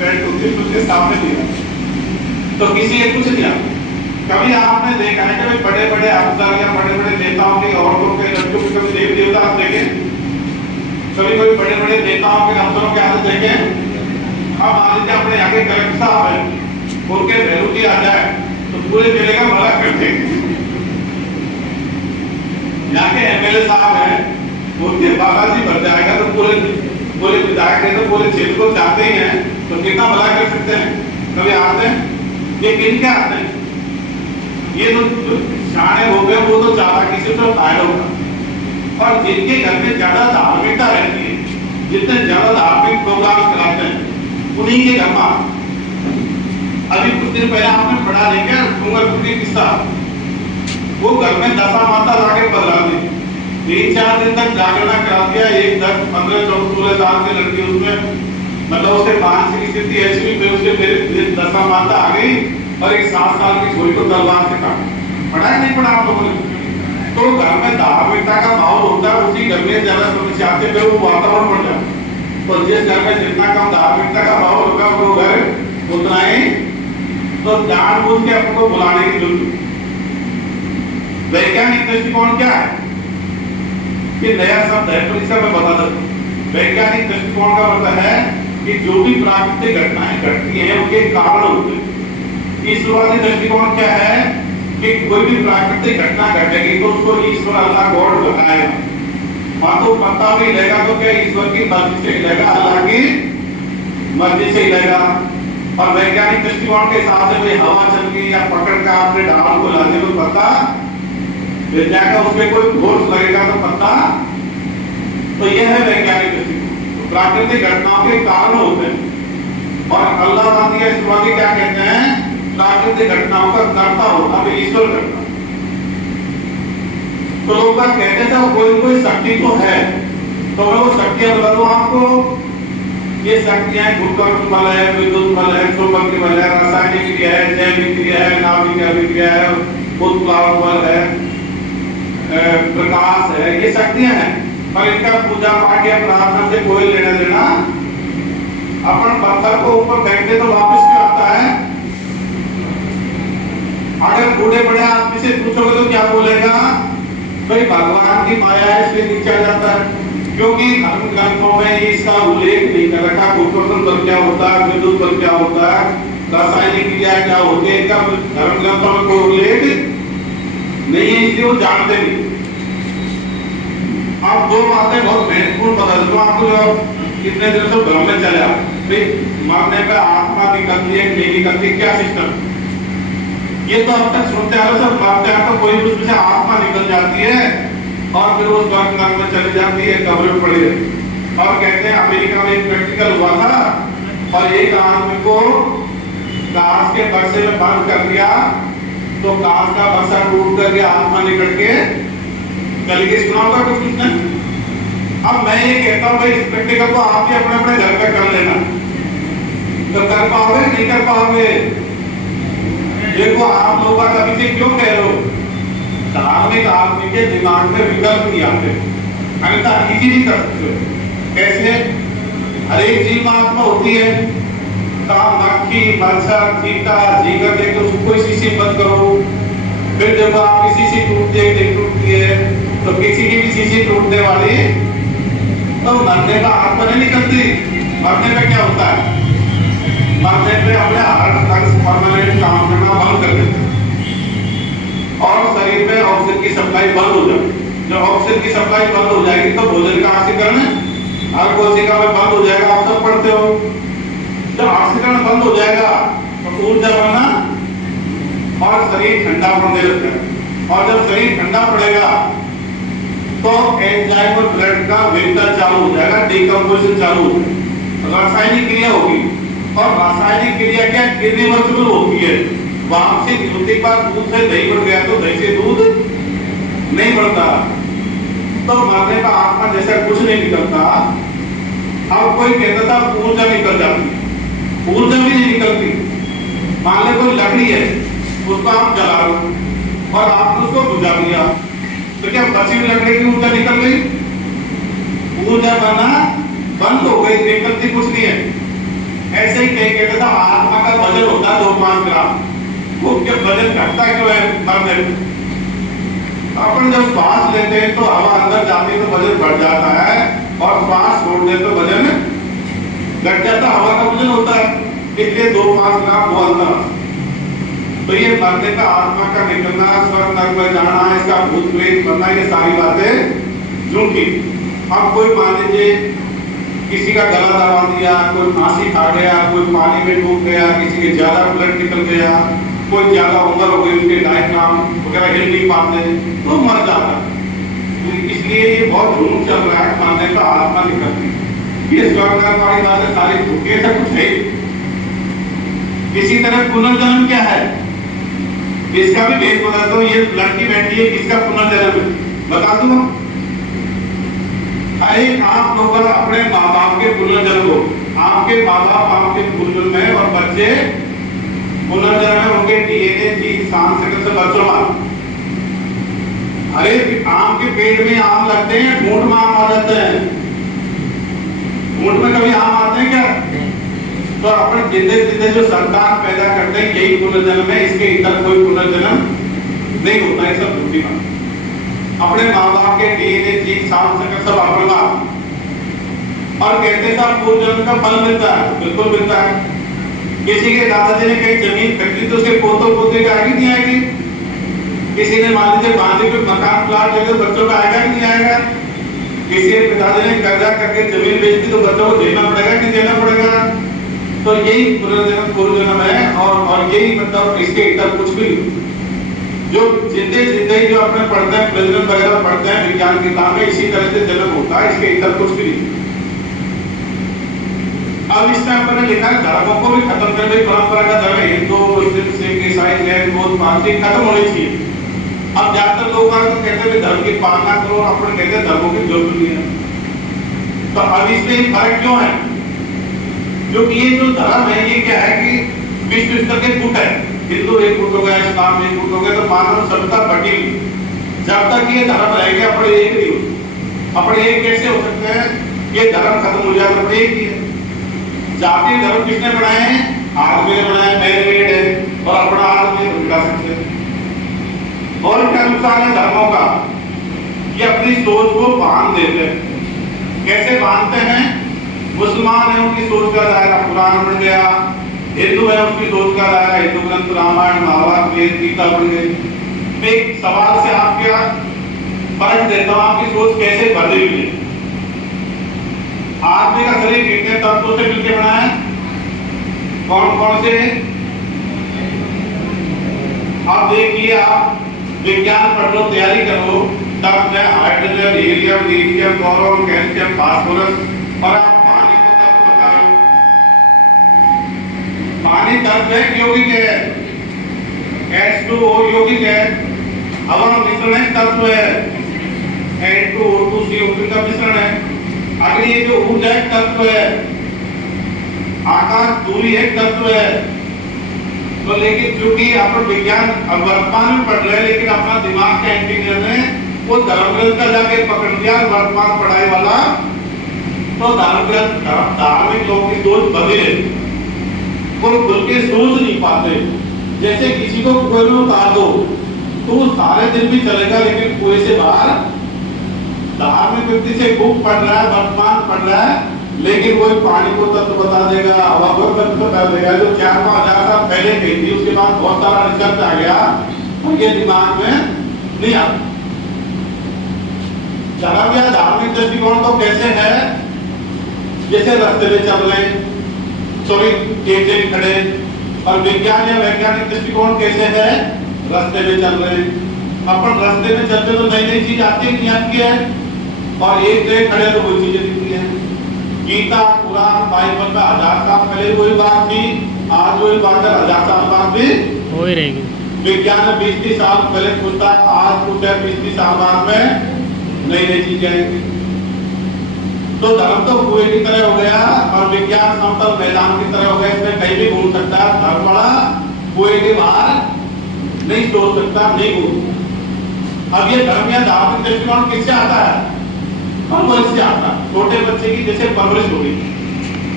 Belt होती है उसके सामने दिया तो किसी के कुछ नहीं आता। कभी आपने देखा है कि भाई बड़े बड़े अफसर या बड़े बड़े नेताओं के औरतों के लड़कियों के कभी देव देवता आप देखे? कभी कोई बड़े बड़े नेताओं के अफसरों के हाथ देखे? अब मान लीजिए अपने यहाँ के कलेक्टर साहब है, उनके भैरू जी आ जाए तो पूरे जिले का भला कर देंगे। यहाँ के एमएलए साहब है, उनके बालाजी भर जाएगा तो पूरे विधायक है तो पूरे क्षेत्र को चाहते ही हैं तो कितना भला कर सकते हैं? कभी आते हैं? ये किन के आते हैं? ये तो शाणे हो गए वो तो ज्यादा किसी से फायदा होगा। और जिनके घर में ज्यादा धार्मिकता रहती है, जितने ज्यादा धार्मिक प्रोग्राम कराते हैं उन्हीं के घर में। अभी कुछ दिन पहले आपने पढ़ा नहीं क्या डूंगरपुर की किस्सा? वो घर में दशा माता जाके बदला दी, 3-4 दिन तक जागरण करा दिया। एक 10, 15, 14, 16 साल की लड़की उसमें मतलब उसके मानसिक स्थिति ऐसी हुई, फिर उसके मेरे दशा माता आ गई और एक 7 साल की छोरी को तलवार से काटा। पढ़ा है नहीं पढ़ा आप लोगों ने? तो घर में धार्मिकता का माहौल होता है, उसी घर में ज्यादा समस्या आते हैं, वो वातावरण बन जाता है। तो जिस घर में जितना कम धार्मिकता का माहौल होगा वो घर उतना ही तो जानबूझ के आपको बुलाने की जरूरत। वैज्ञानिक दृष्टिकोण क्या है? ये नया शब्द है तो इसका मैं बता देता हूँ। वैज्ञानिक दृष्टिकोण का मतलब है कि जो भी प्राकृतिक घटनाएं घटती हैं उनके कारण होते हैं। ईश्वरवादी दृष्टिकोण क्या है कि कोई भी प्राकृतिक घटना घटेगी तो उसको ईश्वर अल्लाह गॉड बताएगा। वहां तो पता भी हिलेगा तो क्या ईश्वर की मर्जी से हिलेगा, अल्लाह की मर्जी से हिलेगा। और वैज्ञानिक दृष्टिकोण के हिसाब से कोई हवा चल गई या पकड़ का आपने डाल को लाने को पता फिर जाकर उसमें कोई फोर्स लगेगा तो पता। तो यह है वैज्ञानिक दृष्टिकोण। तो प्राकृतिक घटनाओं के कारण होते हैं। और अल्लाहवादी या ईश्वरवादी क्या कहते हैं? प्राकृतिक घटनाओं का कर्ता होता है ईश्वर करता। तो लोग कहते थे कोई शक्ति तो है, तो मैं वो शक्तियां बता दूं आपको। ये शक्तियां गुरुत्वाकर्षण बल है, विद्युत बल है, चुंबकीय बल है, रासायनिक क्रिया है, जैविक क्रिया है, नाभिक अभिक्रिया है, उत्प्लावक बल है, प्रकाश है, ये शक्तियां हैं। पर इनका पूजा पाठ या प्रार्थना से कोई लेना देना। अपन पत्थर को ऊपर फेंकते तो वापस क्यों आता है? अगर बूढ़े बड़े आदमी से पूछोगे तो क्या बोलेगा? भाई भगवान की माया है इसलिए नीचे आ जाता है। क्योंकि धर्म ग्रंथों में इसका उल्लेख नहीं कर रखा। गुरुत्वाकर्षण बल क्या होता है, विद्युत बल क्या होता है, रासायनिक क्रिया क्या होती है, इनका धर्म ग्रंथों में कोई उल्लेख नहीं है, इसलिए वो जानते नहीं। आप दो बातें बहुत महत्वपूर्ण बता देता हूँ आपको जो कितने दिन से भ्रम में चले आप। मरने पर आत्मा निकलती है नहीं निकलती, क्या सिस्टम? ये तो अब तक सुनते आ रहे सब मरते हैं तो कोई उसमें से आत्मा निकल जाती है और फिर वो स्वर्ग नरक में चली जाती है, कब्र में पड़ी रहती। और कहते हैं अमेरिका में एक प्रैक्टिकल हुआ था और एक आदमी को कांच के बक्से में बंद कर दिया तो कांच का बक्सा टूट करके आत्मा निकल के चल गई। सुना होगा कुछ उसने? अब मैं ये कहता हूँ भाई इस प्रैक्टिकल को आप भी अपने अपने घर पे कर लेना, तो कर पाओगे नहीं कर पाओगे? देखो आप लोग अभी से क्यों कह रहे हो? धार्मिक आदमी के दिमाग में विकल्प नहीं आते, अन्यथा इजी नहीं कर सकते। कैसे? हर एक जीव आत्मा होती है, मक्खी, मच्छर, चीता, झींगा देख के उसको कोई शीशी बंद करो, फिर जब आपकी शीशी टूटती है तो किसी की भी शीशी टूटने वाली तो मरने का आत्मा नहीं निकलती। मरने में क्या होता है? मरने पे अपने हार्ट लंग्स परमानेंट काम करना बंद कर देते हैं और शरीर में ऑक्सीजन की सप्लाई बंद हो जाती। जब ऑक्सीजन की सप्लाई बंद हो जाएगी तो भोजन का ऑक्सीकरण हर कोशिका में बंद हो जाएगा। आप सब पढ़ते हो। जब ऑक्सीकरण बंद हो जाएगा तो ऊर्जा बनना और शरीर ठंडा पड़ने लगता है। और जब शरीर ठंडा पड़ेगा तो एंजाइम और ब्लड का विघटन चालू हो जाएगा, डिकम्पोजिशन चालू हो जाएगा, रासायनिक क्रिया होगी। और रासायनिक क्रिया क्या इरिवर्सिबल होती है। वापसी होने के बाद दूध से दही बढ़ गया तो दही से दूध नहीं बढ़ता। तो मरने का आत्मा जैसा कुछ नहीं निकलता। अब कोई कहता था ऊर्जा निकल जाती, ऊर्जा भी नहीं निकलती। मान ले कोई लकड़ी है, उसको आप जला लो और आपने उसको बुझा दिया तो क्या बची हुई लकड़ी की ऊर्जा निकल गई? ऊर्जा बनना बंद हो गई, निकलती कुछ नहीं है। ऐसे ही कहीं कहते था आत्मा का वजन होता है 2-5 ग्राम, वो क्या वजन घटता क्यों है मरने में? अपन जब श्वास लेते हैं तो हवा अंदर जाती है तो वजन बढ़ जाता है, और श्वास छोड़ते तो वजन घट जाता, हवा का वजन होता है, इसलिए 2-5 ग्राम वो अंदर। तो ये मरने का, आत्मा का निकलना, स्वर्ग नरक में जाना, इसका भूत प्रेत बनना, ये सारी बातें झूठी। अब कोई मान लीजिए किसी का गला दबा दिया, कोई फांसी खा गया, कोई पानी में डूब गया, किसी के ज्यादा ब्लड निकल गया, कोई ज्यादा उम्र हो गई, उसके डायफ्राम वगैरह हिल नहीं पाते तो मर जाता। इसलिए ये बहुत झूठ चल रहा है मानने का आत्मा निकलती है। ये स्वर्ग नरक वाली बातें सारी झूठी, ऐसा कुछ है। इसी तरह पुनर्जन्म क्या है, इसका भी भेद बता दो। ये लड़की बैठी है, किसका पुनर्जन्म बता दो। अरे आप लोग अपने माँ बाप के पुनर्जन्म हो, आपके माँ बाप आपके पुनर्जन्म है, और बच्चे पुनर्जन्म है, उनके डीएनए जीन सांस्कृतिक से बच्चों में। अरे आम के पेड़ में आम लगते हैं, ऊंट में आम आ जाते हैं, ऊंट में कभी आम आते हैं क्या? तो अपने जिंदे जिंदे जो संतान पैदा करते हैं यही पुनर्जन्म है, इसके इधर कोई पुनर्जन्म नहीं होता है, सब झूठी बात। अपने माँ बाप के डीएनए जीन सांस्कृतिक सब अपना, और कहते सब पूर्व जन्म का फल मिलता है, बिल्कुल मिलता है। किसी के दादाजी ने कहीं जमीन खरीदी तो उसके पोतों पोते का आएगी नहीं आएगी? किसी ने मान लीजिए बांधे पे मकान प्लाट लेकर बच्चों का आएगा कि नहीं आएगा? किसी के पिताजी ने कर्जा करके जमीन बेच दी तो बच्चों को देना पड़ेगा कि देना पड़ेगा? तो यही पुनर्जन्म पूर्व जन्म है, और यही मतलब इसके इधर कुछ भी जो जिंदे जिंदे जो अपने पढ़ते हैं, प्रजनन वगैरह पढ़ते हैं विज्ञान किताब में, इसी तरह से जन्म होता है, इसके इधर कुछ भी नहीं। अब इसमें अपने लिखा है धर्मों को भी खत्म कर दे, परंपरा का धर्म हिंदू मुस्लिम सिख ईसाई जैन बौद्ध पारसी खत्म होनी चाहिए। अब ज्यादातर लोग कहते हैं धर्म की पालना करो, अपने कहते हैं धर्मों की जरूरत नहीं है। तो अब इसमें फर्क क्यों है? क्योंकि ये जो धर्म है ये क्या है कि विश्व स्तर के गुट है, हिंदू एक गुट हो गया, इस्लाम एक गुट हो गया, तो मानव सभ्यता बटी। जब तक ये धर्म रहेंगे अपने एक नहीं हो, अपने एक कैसे हो सकते हैं? ये धर्म खत्म हो जाए अपने एक ही है। जातीय धर्म किसने बनाए हैं? आदमी ने बनाए, मैन मेड है, और अपना आदमी बना सकते हैं। और क्या नुकसान है धर्मों का? ये अपनी सोच को बांध देते हैं। कैसे बांधते हैं? मुसलमान है उनकी सोच का दायरा कुरान बन गया, हिंदू है उसकी सोच का दायरा हिंदू ग्रंथ रामायण महाभारत वेद गीता बन गई। मैं एक सवाल से आपके फर्क देता हूँ, आपकी सोच कैसे बदली हुई है? आदमी का शरीर कितने तत्वों से मिलकर बना है? कौन कौन से? अब देखिए, आप विज्ञान पढ़ लो, तैयारी करो, तब में hydrogen, helium, lithium, boron, calcium, phosphorus, और आप पानी को तत्व बता रहे हो। पानी तत्व है, यौगिक है, H2O यौगिक है, हवा मिश्रण है, तत्व है, N2O2 CO2 का मिश्रण है, अग्नि जो ऊर्जा एक तत्व है, आकाश दूरी एक तत्व है। तो लेकिन चूंकि अपन विज्ञान अब वर्तमान में पढ़ रहे हैं, लेकिन अपना दिमाग का इंजीनियर ने वो धर्म ग्रंथ का जाके पकड़ लिया वर्तमान पढ़ाई वाला, तो धर्म ग्रंथ धार्मिक लोगों की सोच बदले, वो खुल के सोच नहीं पाते। जैसे किसी को कुएं में उतार दो तो वो सारे दिन भी चलेगा, लेकिन कुएं से बाहर धार्मिक व्यक्ति से खूब पढ़ रहा है, वर्तमान पढ़ रहा है, लेकिन वो पानी को तत्व बता देगा, हवा को तत्व बता देगा, जो 4-5 साल पहले कही थी, उसके बाद बहुत सारा रिसर्च आ गया और ये दिमाग में नहीं आता। धर्म या धार्मिक दृष्टिकोण तो कैसे है? जैसे रास्ते में चल रहे, सॉरी एक जगह खड़े, और विज्ञान या वैज्ञानिक दृष्टिकोण कैसे है? रास्ते में चल रहे, अपन रास्ते में चलते तो नई नई चीज आती है, आती है, और एक जगह खड़े तो वो चीजें दिखती है। गीता, कुरान, बाइबल में 1000 साल पहले वही बात थी, आज वही बात है, 1000 साल बाद भी वही रहेगी। विज्ञान में 20-30 साल पहले पूछता है, आज पूछता है 20-30 साल बाद में नई नई चीजें आएंगी। तो धर्म तो कुएं की तरह हो गया और विज्ञान समतल मैदान की तरह हो गया, इसमें कहीं भी घूम सकता है। धर्म बड़ा कुएं के बाहर नहीं सोच सकता, नहीं घूम। अब ये धर्म या धार्मिक दृष्टिकोण किससे आता है? परवरिश से आता है। छोटे बच्चे की जैसे परवरिश होगी,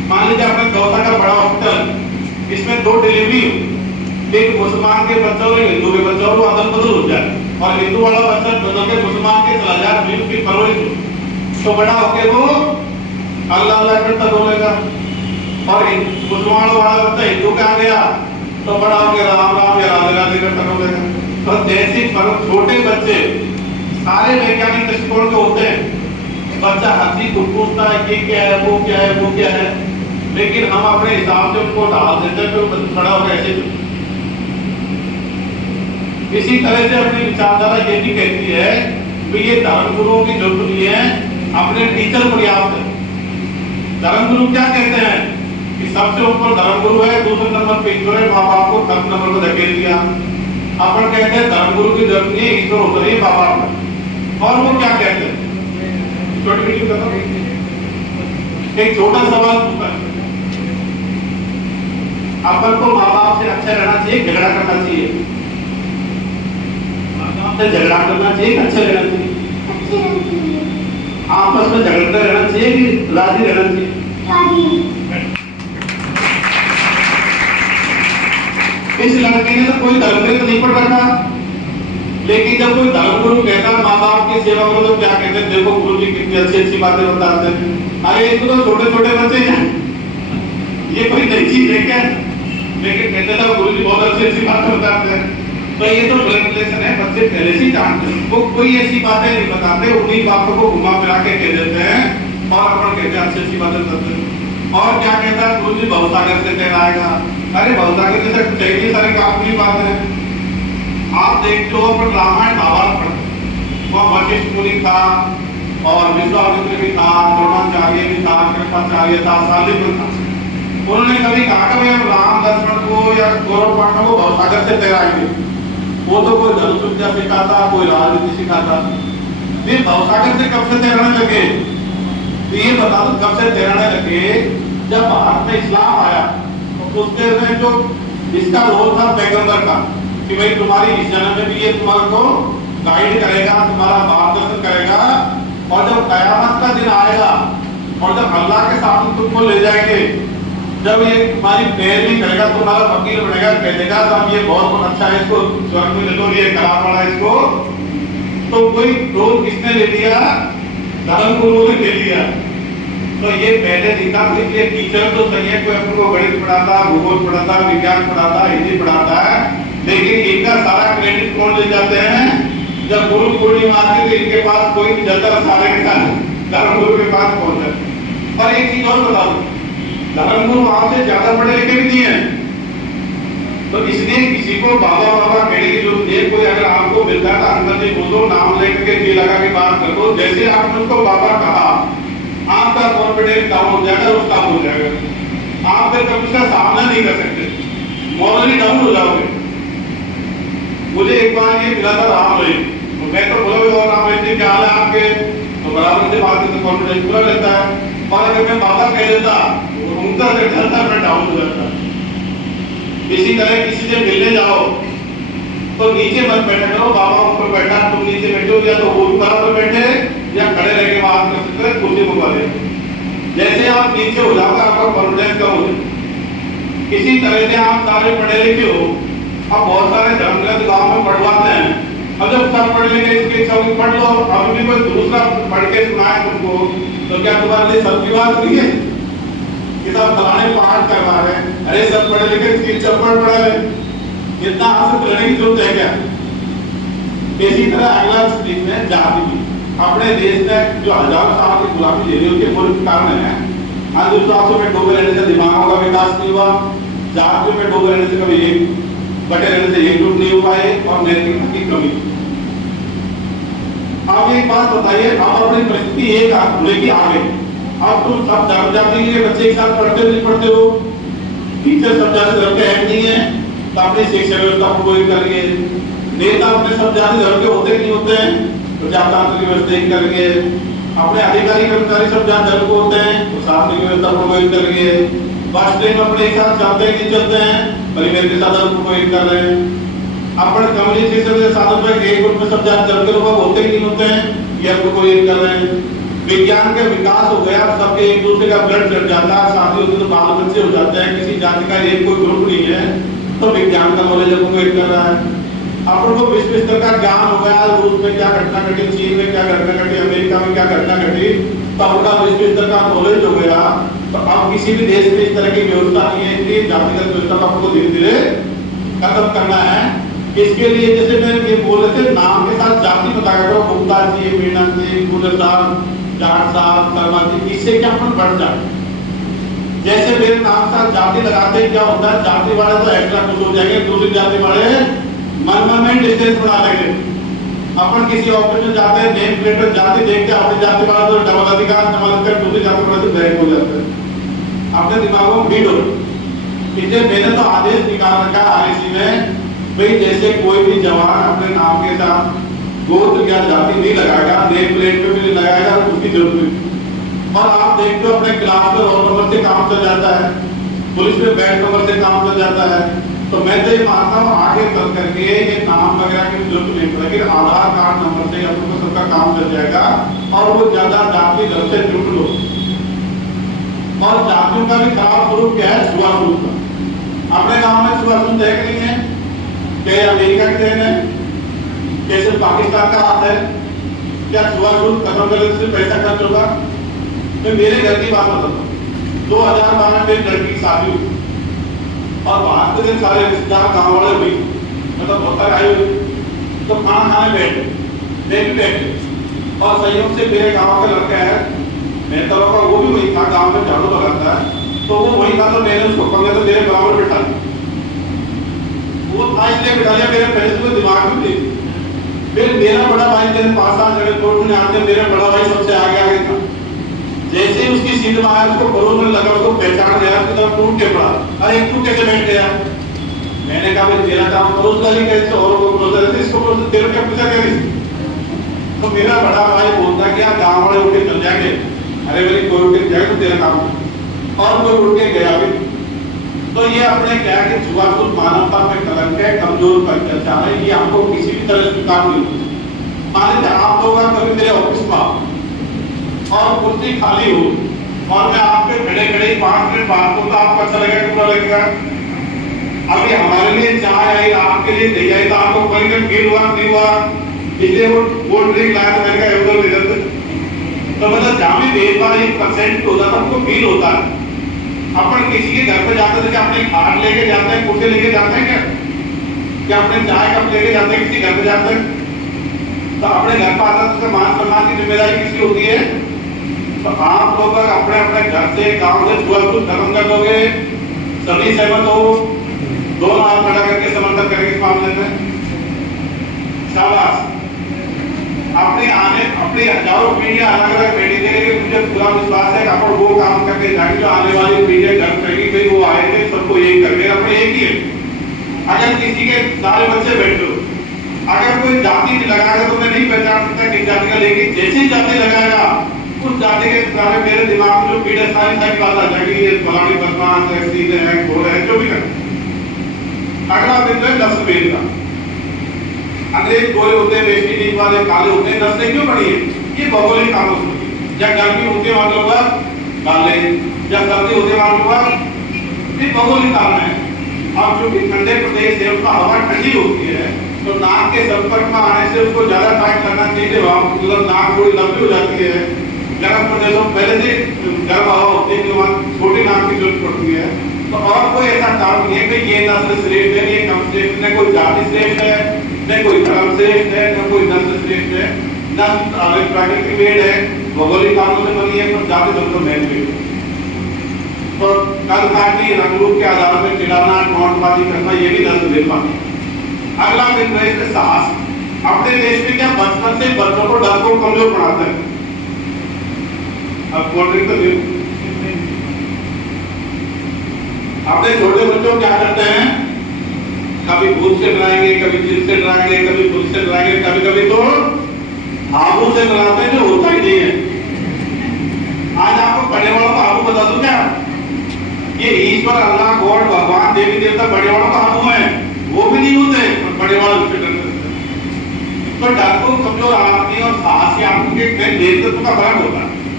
मान लीजिए आपने दौसा का बड़ा हॉस्पिटल, इसमें 2 डिलीवरी, एक मुसलमान के बच्चा और हिंदू के बच्चा, और वो अदल बदल हो जाए, और हिंदू वाला बच्चा दोनों के मुसलमान के चला जाए, फिर उसकी परवरिश हो, तो बड़ा होके वो अल्लाह अल्लाह करता बोलेगा। और मुसलमान वाला बच्चा हिंदू का आ गया तो बड़ा होके राम राम या राधे राधे करता बोलेगा। तो जैसे छोटे बच्चे सारे वैज्ञानिक दृष्टिकोण के होते हैं, बच्चा हर चीज को पूछता है कि क्या है, वो क्या है, वो क्या है, लेकिन हम अपने हिसाब से उनको डाल देते हैं, तो बच्चा बड़ा होकर ऐसे। इसी तरह से अपनी विचारधारा ये भी कहती है कि ये धर्म गुरुओं की जरूरत नहीं है, अपने टीचर पर्याप्त है। धर्म गुरु क्या कहते हैं कि सबसे ऊपर धर्म गुरु है, दूसरे नंबर पे ईश्वर है, माँ बाप को फर्स्ट नंबर पर धकेल दिया। अपन कहते हैं धर्म गुरु की जरूरत नहीं है, ईश्वर ऊपर ही माँ बाप है। और वो क्या कहते हैं, छोटी वीडियो करता हूं, एक छोटा सवाल पूछा, अपन को माँ बाप से अच्छा रहना चाहिए, झगड़ा करना चाहिए? माँ बाप से झगड़ा करना चाहिए, अच्छा रहना चाहिए? आपस में झगड़ते रहना चाहिए कि राजी रहना चाहिए? इस लड़के ने तो कोई धर्म ग्रंथ नहीं पढ़ रखा, लेकिन जब कोई धर्म गुरु कहता है माँ बाप की सेवा करो, तो क्या कहते हैं, देखो गुरु जी कितनी अच्छी अच्छी बातें बताते हैं। अरे इसको तो छोटे छोटे बच्चे हैं, ये कोई नई चीज है क्या? लेकिन कहते थे गुरु जी बहुत अच्छी अच्छी बातें बताते हैं। तो ये तो रिलेशन है, बच्चे पहले से जानते हैं, वो कोई ऐसी बातें नहीं बताते, उन्हीं बातों को घुमा फिरा के कह देते हैं और अपन कहते हैं अच्छी अच्छी बातें बताते हैं। और क्या कहता है गुरु जी, भवसागर से कहलाएगा। अरे भवसागर से कई सारी काफी बात है, आप देखते हो अपन रामायण महाभारत पढ़ते, वहाँ वशिष्ठ मुनि था और विश्वामित्र भी था, द्रोणाचार्य भी था, कृपाचार्य था, शालिग्राम था। उन्होंने कभी कहा कि हम राम लक्ष्मण को या कौरव पांडवों को भवसागर से तैराएंगे? वो तो कोई धनुष विद्या सिखाता, कोई राजनीति सिखाता। ये भवसागर से कब से तैरने लगे? तो ये बता दो कब से तैरने लगे? जब भारत में इस्लाम आया तो उसके में जो इसका रोल था पैगंबर का कि भाई तुम्हारी इस जन्म में भी ये तुम्हारे को गाइड करेगा, तुम्हारा मार्गदर्शन करेगा, और जब कयामत का दिन आएगा और जब अल्लाह के सामने तुमको ले जाएंगे, जब ये तुम्हारी पैरवी करेगा, तुम्हारा फकीर बनेगा, कह देगा तो ये बहुत अच्छा है, इसको स्वर्ग में ले लो, ये खराब पड़ा इसको। तो कोई रोल किसने ले लिया? धर्म गुरु ने ले लिया। तो ये पहले दिखा कि ये टीचर तो सही है, कोई अपन को गणित पढ़ाता, भूगोल पढ़ाता, विज्ञान पढ़ाता, हिंदी पढ़ाता है, लेकिन इनका सारा क्रेडिट कौन ले जाते हैं? जब गुरु पूर्णिमा आती है तो इनके पास कोई नहीं चलता, सारे के साथ धर्म गुरु के पास पहुंच जाते। और एक चीज और बता दो, धर्म गुरु आपसे ज्यादा पढ़े लिखे भी नहीं है, तो इसलिए किसी को बाबा बाबा कहने की जरूरत नहीं है। कोई अगर आपको मिलता है तो अंदर से बोलो, नाम लेकर के जी लगा के बात कर दो, जैसे आपने उसको बाबा कहा, आपका कॉन्फिडेंस डाउन हो जाएगा, उसका हो जाएगा, आप फिर कभी उसका सामना नहीं कर सकते, मॉरली डाउन हो जाओगे। मुझे एक बार ये मिला था राम भाई, तो मैं तो बोला और राम भाई जी क्या हाल है आपके, तो बराबर से बात करते कॉन्फिडेंस पूरा रहता है। और अगर मैं बाबा कह देता तो उनका रहता मैं डाउन हो जाता। इसी तरह किसी से मिलने जाओ तो नीचे मत बैठा करो, बाबा ऊपर बैठा तुम नीचे बैठो, या तो वो बराबर बैठे या खड़े रह के बात कर सकते हैं, कुर्सी को वाले। जैसे आप नीचे हो जाओगे आपका कॉन्फिडेंस कम हो जाए। इसी तरह से आप सारे पढ़े लिखे हो, अब बहुत सारे धर्म ग्रंथ गाँव में पढ़वाते हैं, अब जब सब पढ़ लेंगे इसकी इच्छा होगी पढ़ लो, अभी भी कोई दूसरा पढ़ के सुनाए तुमको, तो क्या तुम्हारे लिए सबकी बात नहीं है कि सब फलाने पाठ करवा रहे हैं? अरे सब पढ़े लिखे इसकी इच्छा पढ़ रहे, इतना आसक्त रहने की जरूरत है क्या? इसी तरह अगला चीज है जाति की। अपने देश में जो हजारों साल की गुलामी झेली उसके मूल कारण है अंधविश्वासों में डूबे रहने से दिमागों का विकास नहीं हुआ, जातियों में डूबे रहने से कभी एक बटे रहने से एकजुट नहीं हो पाए, और नैतिकता की कमी। आप एक बात बताइए, आप अपनी परिस्थिति एक होने की आगे, आप तुम सब धर्म जाति के बच्चे एक साथ पढ़ते नहीं पढ़ते हो, टीचर सब जाति धर्म के हैं नहीं है, तो अपनी शिक्षा व्यवस्था को कोई करेंगे, नेता अपने सब जाति धर्म के होते नहीं होते हैं, प्रजातांत्रिक व्यवस्था ही करेंगे, अपने अधिकारी कर्मचारी सब जाति धर्म को होते हैं, प्रशासनिक व्यवस्था को कोई करेंगे, बस ट्रेन अपने एक साथ चलते नहीं चलते हैं, परिवहन के साधन को कोई कर रहे हैं, अपन कम्युनिकेशन के साधन में एक ग्रुप में सब जाति धर्म के लोग होते ही नहीं होते हैं, ये आपको कोई कर रहे हैं। विज्ञान का विकास हो गया, सबके एक दूसरे का ब्लड चढ़ जाता है, शादी होती तो बाल बच्चे हो जाते हैं, किसी जाति का एक कोई ग्रुप नहीं है, तो विज्ञान का नॉलेज अपने कर रहा है। अपन को विश्व स्तर का ज्ञान हो गया, रूस में क्या घटना घटी, चीन में क्या घटना घटी, अमेरिका में क्या घटना घटी, तो अपना विश्व स्तर का नॉलेज हो गया। तो अब किसी भी देश में इस तरह की व्यवस्था नहीं है, इसलिए जातिगत व्यवस्था को आपको धीरे धीरे खत्म करना है। इसके लिए जैसे मैं ये बोल रहे थे, नाम के साथ जाति बता करो, गुप्ता जी, मीना जी, गुलर साहब, जाट साहब, शर्मा जी, इससे क्या अपन बढ़ जाए। जैसे मेरे नाम साथ जाति लगाते क्या होता है, जाति वाले तो एक्स्ट्रा कुछ हो जाएंगे, दूसरी जाति वाले मन में डिस्टेंस बना लेंगे। अपन किसी ऑफिस में जाते हैं, नेम प्लेट पर जाति देखते हैं, अपनी जाति वाला तो डबल अधिकार दूसरी जाति वाला तो बैक हो जाता है, अपने दिमागों में भीड़ हो। इसलिए मैंने तो आदेश निकाल रखा आरएसी में, भाई जैसे कोई भी जवान अपने नाम के साथ गोत्र या जाति नहीं लगाएगा, नेम प्लेट पे भी नहीं लगाएगा, उसकी जरूरत नहीं। और आप देखते हो अपने क्लास में रोल नंबर से काम चल जाता है, पुलिस में बैच नंबर से काम चल जाता है। तो मैं तो ये मानता हूँ आगे चल करके ये नाम वगैरह की जरूरत नहीं पड़ेगी, आधार कार्ड नंबर से आप लोगों को सबका काम चल जाएगा। और वो ज्यादा जाति घर से जुड़ लो। और जातियों का भी खराब स्वरूप क्या है, छुआछूत का। अपने गांव में छुआछूत है कि नहीं है? क्या अमेरिका की देन है? कैसे पाकिस्तान का हाथ है? क्या छुआछूत खत्म करने से पैसा खर्च होगा? मैं मेरे घर की बात बताता हूँ। 2012 में लड़की की शादी हुई और बाद के दिन सारे रिश्तेदार गाँव वाले हुई, मतलब बहुत आई हुई, तो खाना खाने बैठे और संयोग से मेरे गांव का लड़का है, मैं तो वो भी वही था, गांव में झाड़ू लगाता है, तो वो वही था। तो मैंने उसको पकड़े तो मेरे बराबर बिठा दिया। वो था इसलिए बिठा लिया, मेरे पहले से दिमाग में नहीं। फिर मेरा बड़ा भाई जब 5 साल जगह कोर्ट में आते, मेरा बड़ा भाई सबसे आगे था। जैसे ही उसकी सीट में आया, उसको परोस में लगा, उसको पहचान गया, उसकी तरफ टूट के पड़ा। अरे तू कैसे बैठ गया? मैंने कहा भाई तेरा काम परोस वाली कैसे और वो परोस रहते, इसको परोस तेरे क्या पूछा करी? तो मेरा बड़ा भाई बोलता कि यार गाँव वाले उठ के चल जाएंगे। अरे भाई कोई उठ के जाए तो तेरा काम, और कोई उठ के गया भी। तो ये अपने क्या कि छुआछूत मानवता में कलंक है, कमजोर पर चर्चा है, ये हमको किसी भी तरह स्वीकार नहीं होती। मान लीजिए आप लोग कभी मेरे ऑफिस में और कुर्सी खाली हो और मैं आपके खड़े खड़े 5 मिनट बात करूं तो आपको अच्छा लगेगा, बुरा लगेगा? अभी हमारे लिए चाय आई, आपके लिए दही आई, तो आपको कोई फील हुआ नहीं हुआ? इसलिए वो कोल्ड ड्रिंक लाया तो मैंने कहा उधर इधर से, तो मतलब जहाँ भी भेदभाव 1% होता था हमको फील होता है। अपन किसी के घर पे जाते थे क्या अपने खाट लेके जाते हैं, कुर्सी लेके जाते हैं क्या अपने चाय कप लेके जाते हैं किसी घर पे जाते हैं? तो अपने घर पर आता तो मान सम्मान की जिम्मेदारी किसकी होती है? तो आप लोग अपने अपने घर से गांव से छुआछूत खत्म कर दोगे, सभी सहमत हो, दोनों हाथ खड़ा करके समर्थन करेंगे इस मामले में। शाबाश। अपनी हजारों पीढ़ियां अलग अलग पीढ़ी देंगे, मुझे पूरा विश्वास है कि अपन वो काम करके जाएंगे जो आने वाली पीढ़ियां घर करेगी। भाई वो आए थे सबको यही करके अपने एक ही है। अगर किसी के सारे बच्चे बैठे हो, अगर कोई जाति लगाएगा तो मैं नहीं पहचान सकता किस जाति का, लेकिन जैसी जाति लगाएगा उस जाति के बारे में मेरे दिमाग में जो पीढ़े सारी बात आ जाएगी, ये फलानी बदमाश है, सीधे हैं, घोड़े हैं, जो भी है। अगला दिन है नस्ल भेद का। अंग्रेज गोरे होते हैं, वेस्ट इंडीज वाले काले होते हैं, नस्लें क्यों बढ़ी है? ये भौगोलिक कारणों से। जब गर्मी होती है वहां लोग काले, जब सर्दी होती है वहां लोग, ये भौगोलिक कारण है। अब जो कि ठंडे प्रदेश है उसका हवा ठंडी होती है, तो नाक के संपर्क में आने से उसको ज्यादा टाइट करना चाहिए, मतलब नाक थोड़ी लंबी हो जाती है। गर्म प्रदेशों में पहले से गर्म हवा होती है, वहाँ छोटी नाक की जरूरत पड़ती है। तो और कोई ऐसा कारण नहीं है कि ये नस्ल श्रेष्ठ है, ये कम श्रेष्ठ है, कोई जाति श्रेष्ठ है, न कोई धर्म श्रेष्ठ है, न कोई नस्ल श्रेष्ठ है। नस्ल प्राकृतिक भेद है, भौगोलिक कारणों से बनी है, पर जाति धर्म भेद है। तो कल काटी रंग रूप के आधार में चिढ़ाना, टोंटबाजी करना, ये भी नस्ल भेद पाती है। अगला दिन देश में साहस। अपने देश में क्या बचपन से बच्चों को डर को कमजोर बनाते हैं। अब कोल्ड ड्रिंक तो अपने छोटे बच्चों क्या करते हैं, कभी भूत से डराएंगे, कभी जिन से डराएंगे, कभी पुलिस से डराएंगे, कभी कभी तो आबू से डराते हैं जो होता ही नहीं है। आज आपको बड़े वालों का आबू बता दूं क्या? ये ईश्वर, अल्लाह, गॉड, भगवान, देवी देवता बड़े वालों का आबू है, वो भी नहीं होते, बड़े वाले उससे डरते हैं। तो डर को कमजोर आदमी और साहसी आदमी के नेतृत्व का फर्क होता है।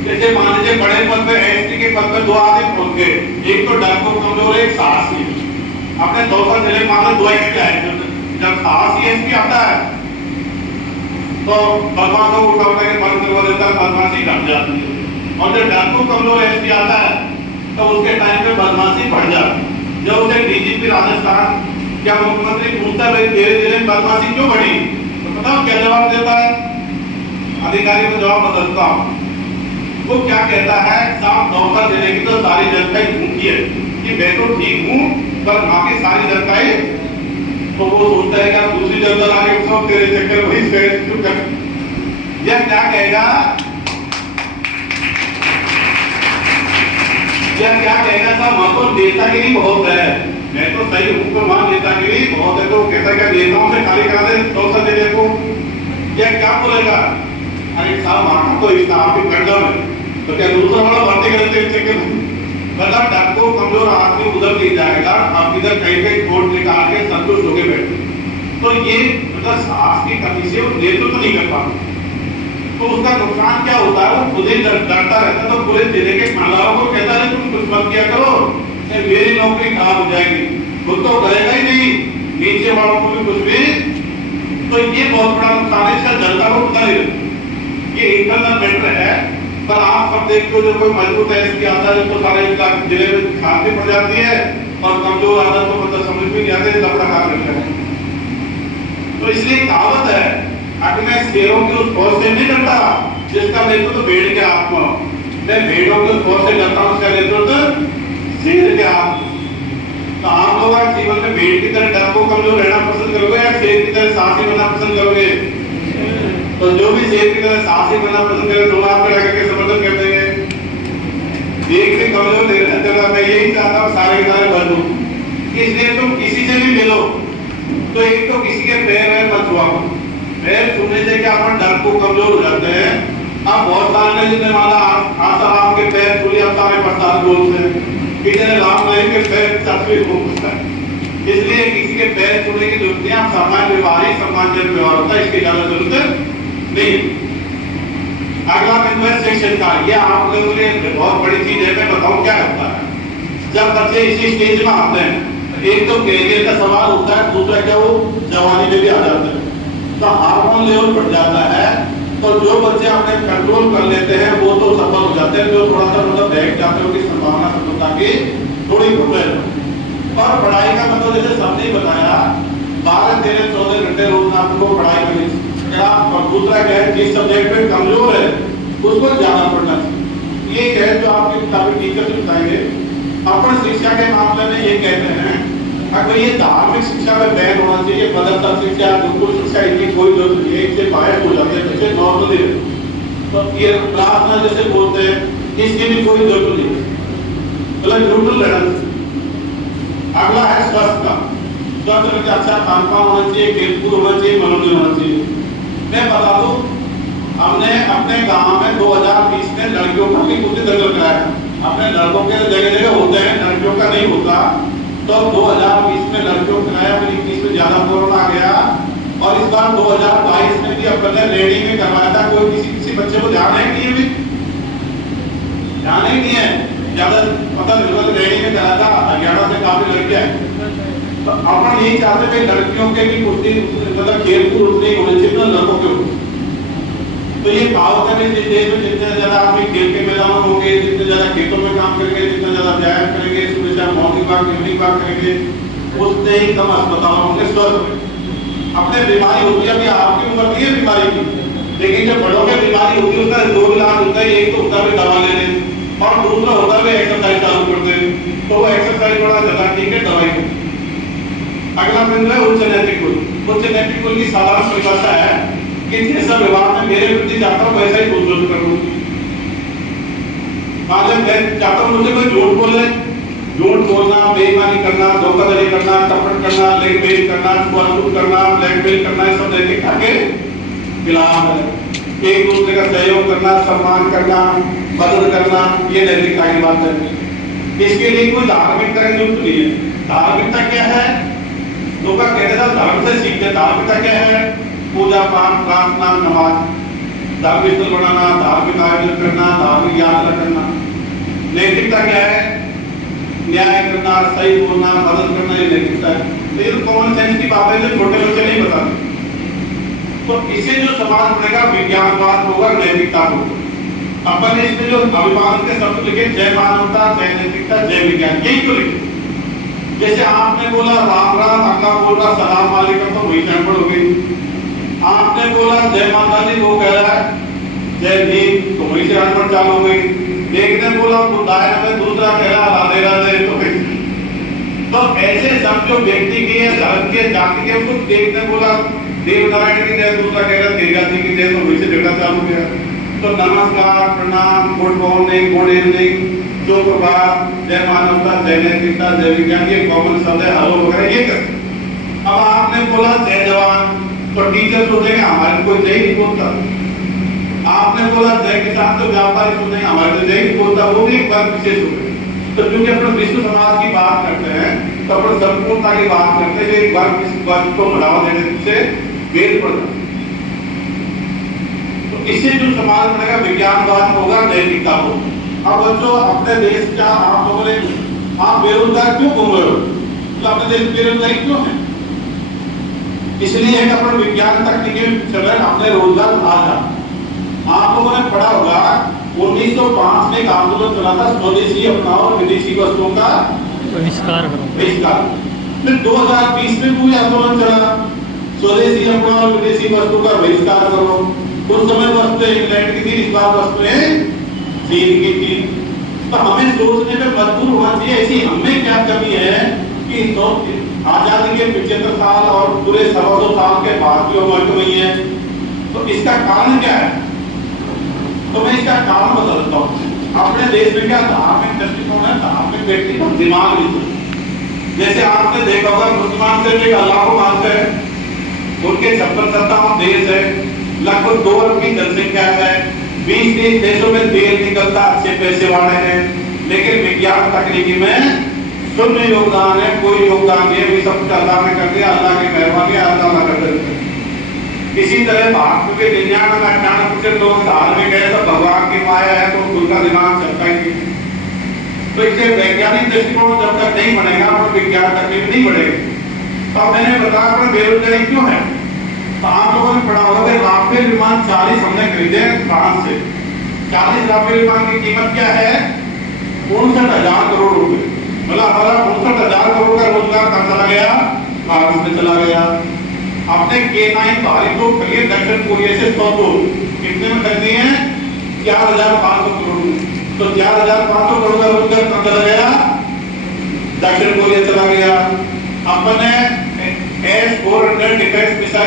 जैसे मान लीजिए बड़े पद पे एसटी के पद पे दो आदमी पहुंच गए, एक तो डरपोक कमजोर है, एक साहसी है। अपने दौसा जिले मान लो 2 एसपी आए, जब साहसी एसपी आता है तो बदमाशों को उठाने के मन करवा देता है, बदमाशी घट जाती है। और जब डरपोक कमजोर एसपी आता है तो उसके टाइम पे बदमाशी बढ़ जाती है। जब उसे डीजीपी राजस्थान क्या मुख्यमंत्री पूछता है तेरे जिले में बदमाशी क्यों बढ़ी, तो पता क्या जवाब देता है, अधिकारी को जवाब बदलता हूँ। वो क्या कहता है, साहब दौसा जिले की तो सारी जनता ही झूठी है कि मैं तो ठीक हूँ पर बाकी सारी जनता ही, तो वो सोचता है कि दूसरी जनता आगे सब तेरे चक्कर वही क्यों कर, यह क्या कहेगा, यह क्या कहेगा साहब वहां तो नेतागिरी बहुत है, मैं तो सही हूँ पर वहां नेतागिरी बहुत है। तो कहता क्या नेताओं से खाली करा दे दौसा जिले को, यह क्या बोलेगा, अरे साहब वहां तो इस आपके कंडम है, तो क्या दूसरा वाला भर्ती करते मतलब डरपोक कमजोर आदमी उधर नहीं जाएगा, आप इधर कहीं कहीं वोट निकाल के संतुष्ट होके बैठे। तो ये मतलब साहस की कमी से वो नेतृत्व नहीं कर पाते, तो उसका नुकसान क्या होता है, वो खुद ही डरता रहता है। तो पूरे जिले के खानदारों को कहता है तुम कुछ मत किया करो, मेरी नौकरी खराब हो जाएगी, खुद तो करेगा ही नहीं, नीचे वालों को भी कुछ भी। तो ये बहुत बड़ा नुकसान है, इसका जनता को पता नहीं रहता, ये इंटरनल मैटर है। पर आप सब देखते हो जो कोई मजबूत एसपी आता है तो सारे जिले में शांति पड़ जाती है, और कमजोर आता है तो मतलब समझ में नहीं आते लफड़ा खा करते हैं। तो इसलिए कहावत है, अगर मैं शेरों की उस फौज से नहीं डरता जिसका नेतृत्व तो भेड़ के हाथ में, मैं भेड़ों की उस फौज से डरता हूँ जिसका नेतृत्व शेर के हाथ। तो आप लोग आज जीवन में भेड़ की तरह डर को कमजोर रहना पसंद करोगे या शेर की तरह साहसी बनना पसंद करोगे? तो जो भी शेर की तरह साहसी बनना पसंद करे दोनों हाथ पे लगा के समर्थन कर देंगे। एक से कमजोर नहीं रहता, मैं यही चाहता हूँ सारे के सारे भर दूं। इसलिए तुम किसी से भी मिलो तो एक तो किसी के पैर मत छुआ, पैर छूने से क्या अपन डर को कमजोर हो जाते हैं। अब बहुत साल में जितने वाला आसाराम के पैर छूले अब सारे प्रसाद बोलते हैं, किसी राम रहीम के पैर तस्वीर हो सकता है। इसलिए किसी के पैर छूने की जरूरत नहीं, आप सामान्य व्यवहार ही सम्मानजनक व्यवहार होता है, इसकी ज्यादा जरूरत नहीं। अगला बिंदु है शिक्षण का, यह आप लोगों के लिए बहुत बड़ी चीज है। मैं बताऊं क्या होता है जब बच्चे इसी स्टेज में आते हैं, एक तो कैरियर का सवाल होता है, दूसरा क्या वो जवानी में भी आ जाते हैं, तो हार्मोन लेवल बढ़ जाता है। तो जो बच्चे अपने कंट्रोल कर लेते हैं वो तो सफल हो जाते हैं, जो थोड़ा सा मतलब बैठ जाते हैं उनकी संभावना सफलता की थोड़ी घट है। और पढ़ाई का मतलब जैसे सबने बताया 12-13-14 घंटे रोज आपको पढ़ाई करनी चाहिए। और दूसरा क्या है, जिस सब्जेक्ट में कमजोर है उसको ज्यादा पढ़ना चाहिए। ये क्या है जो आपके किताबी टीचर बताएंगे। अपन शिक्षा के मामले में ये कहते हैं अगर ये धार्मिक शिक्षा में बैन होना चाहिए, मदरसा शिक्षा गुरुकुल शिक्षा इनकी कोई जरूरत नहीं है, इससे बाहर हो जाते हैं बच्चे नॉर्मली। तो ये प्रार्थना जैसे बोलते हैं इसकी भी कोई जरूरत नहीं, मतलब न्यूट्रल रहना चाहिए। अगला है स्वास्थ्य का, स्वास्थ्य में अच्छा खान पान होना चाहिए, खेलकूद होना चाहिए, मनोरंजन होना चाहिए। मैं बता दूं हमने अपने गांव में 2020 में लड़कियों का भी कुछ दर्ज कराया। अपने लड़कों के जगह जगह होते हैं, लड़कियों का नहीं होता। तो 2020 में लड़कियों को कराया, फिर 21 में ज्यादा कोरोना आ गया, और इस बार 2022 में भी अपन ने रेडी में करवाया था। कोई किसी बच्चे को ध्यान है कि अभी ध्यान ही नहीं है, ज्यादा पता नहीं, रेडी में कराया था। 11 से काफी लड़कियां हैं। तो अपन यही चाहते हैं लड़कियों के भी कुछ मतलब खेल कूद उतनी होनी चाहिए लड़कों के। तो ये कहावत है कि देश में जितने ज्यादा आदमी खेल के मैदान में होंगे, जितने ज्यादा खेतों में काम करेंगे, जितना ज्यादा व्यायाम करेंगे, सुबह शाम मॉर्निंग वॉक इवनिंग वॉक करेंगे, उतने ही कम अस्पतालों होंगे स्वस्थ। अपने बीमारी होती है, अभी आपकी उम्र नहीं है बीमारी की, लेकिन जब बड़ों में बीमारी होती है उसका 2 इलाज होता है। एक तो होता है दवा लेने, और दूसरा होता है एक्सरसाइज चालू करते हैं। तो वो एक्सरसाइज बड़ा ज्यादा ठीक है, दवाई। अगला बिंदु है उच्च नैतिक मूल्य। उच्च नैतिक मूल्य की साधारण परिभाषा है कि जैसा व्यवहार में मेरे प्रति चाहता हूँ वैसा ही दूसरों से करूँ। मैं चाहता हूँ मुझे कोई झूठ बोले, झूठ बोलना, बेईमानी करना, धोखाधड़ी करना, कपट करना, लेनदेन करना, छुआछूत करना, ब्लैकमेल करना, ये सब नैतिकता के खिलाफ है। एक दूसरे का सहयोग करना, सम्मान करना, मदद करना, ये नैतिकता की बात है। इसके लिए कोई धार्मिकता की जरूरत नहीं है। धार्मिकता क्या है? लोग कहते हैं धर्म से सीखते। धार्मिकता क्या है? पूजा पाठ, प्रार्थना, नमाज। धार्मिक स्थल बनाना, धार्मिक आयोजन करना, धार्मिक यात्रा करना। नैतिकता क्या है? न्याय करना, सही बोलना, मदद करना, ये नैतिकता है। तो ये कॉमन सेंस की बात है जो छोटे बच्चे नहीं बताते। तो इसे जो समाज बनेगा विज्ञानवाद होगा, नैतिकता होगा। अपन ने इसमें जो अभिवादन के शब्द लिखे, जय मानवता, जय नैतिकता, जय विज्ञान, यही तो लिखे। जैसे आपने बोला राम राम, अगला बोल रहा सलाम वालेकुम, तो वही गड़बड़ हो गई। आपने बोला जय माता दी, वो कह रहा है जय भीम, तो वही से गड़बड़ चालू हो गई। एक ने बोला बुद्धाय में, दूसरा कह रहा राधे राधे, तो ऐसे सब जो व्यक्ति की है, धर्म के, जाति के, उसको एक ने बोला देव नारायण की जय, दूसरा कह रहा देवता जी की जय, तो वही से झगड़ा चालू किया। तो नमस्कार, प्रणाम, गुड मॉर्निंग, गुड इवनिंग, जो प्रभात, जय मानवता, जय नैतिकता, जय विज्ञान, ये कॉमन शब्द है, हेलो वगैरह ये कर। अब आपने बोला जय जवान, तो टीचर सोचेंगे हमारे कोई जय नहीं बोलता। आपने बोला जय किसान, तो व्यापारी सोचेंगे हमारे तो जय नहीं बोलता, वो भी एक वर्ग विशेष हो गए। तो क्योंकि अपन विश्व समाज की बात करते हैं, तो अपन संपूर्णता की बात करते हैं, एक वर्ग को बढ़ावा देने से भेद पड़ता। तो इससे जो समाज बनेगा विज्ञानवाद होगा, नैतिकता होगा। अब बच्चों अपने देश का आप लोगों ने, आप बेरोजगार क्यों घूम रहे हो? तो अपने देश बेरोजगारी क्यों है? इसलिए है कि अपन विज्ञान तकनीकी चले अपने रोजगार बढ़ा जा। आप लोगों ने पढ़ा होगा 1905 में एक आंदोलन चला था, स्वदेशी अपनाओ विदेशी वस्तुओं का बहिष्कार करो। फिर 2020 में कोई आंदोलन चला, स्वदेशी अपनाओ विदेशी वस्तु का बहिष्कार करो। उस समय वस्तुएं इंग्लैंड की थी, इस बार वस्तुएं चीन की थी। तो हमें सोचने में मजबूर होना चाहिए, ऐसी हमें क्या कमी है कि आजादी के 75 साल और पूरे 125 साल के बाद भी हम नहीं है। तो इसका कारण क्या है? तो मैं इसका कारण बता हूँ। अपने देश में क्या धार्मिक दृष्टिकोण है, धार्मिक व्यक्ति का दिमाग नहीं। जैसे आपने देखा होगा मुसलमान से भी अल्लाह को मानते हैं, उनके 56-57 देश है, लगभग 2 अरब की जनसंख्या है, 20-30 देशों में तेल निकलता, अच्छे पैसे वाले हैं, लेकिन विज्ञान तकनीकी में शून्य योगदान है, कोई योगदान नहीं है। सब कुछ अल्लाह ने कर दिया, अल्लाह की मेहरबानी, अल्लाह कर देते। इसी तरह भारत के 99-98% लोग धार्मिक है, तो भगवान की माया है, तो उनका दिमाग चलता ही नहीं। तो इससे वैज्ञानिक दृष्टिकोण जब तक नहीं बनेगा और विज्ञान तकनीक नहीं बढ़ेगी। तो मैंने बताया पर बेरोजगारी क्यों है? तो आप लोगों ने पढ़ा होगा राफेल विमान 40 हमने खरीदे फ्रांस से। 40 राफेल विमान की कीमत क्या है? 59,000 करोड़ रुपए। मतलब हमारा 59,000 करोड़ का रोजगार कहाँ चला गया? फ्रांस में चला गया। अपने K9 भारी तोप खरीदे दक्षिण कोरिया से 100 तोप, कितने में खरीदी है? 4,500 करोड़। तो 4,500 करोड़ का रोजगार कहाँ चला गया? दक्षिण कोरिया चला गया। अपने S-400 डिफेंस मिसाइल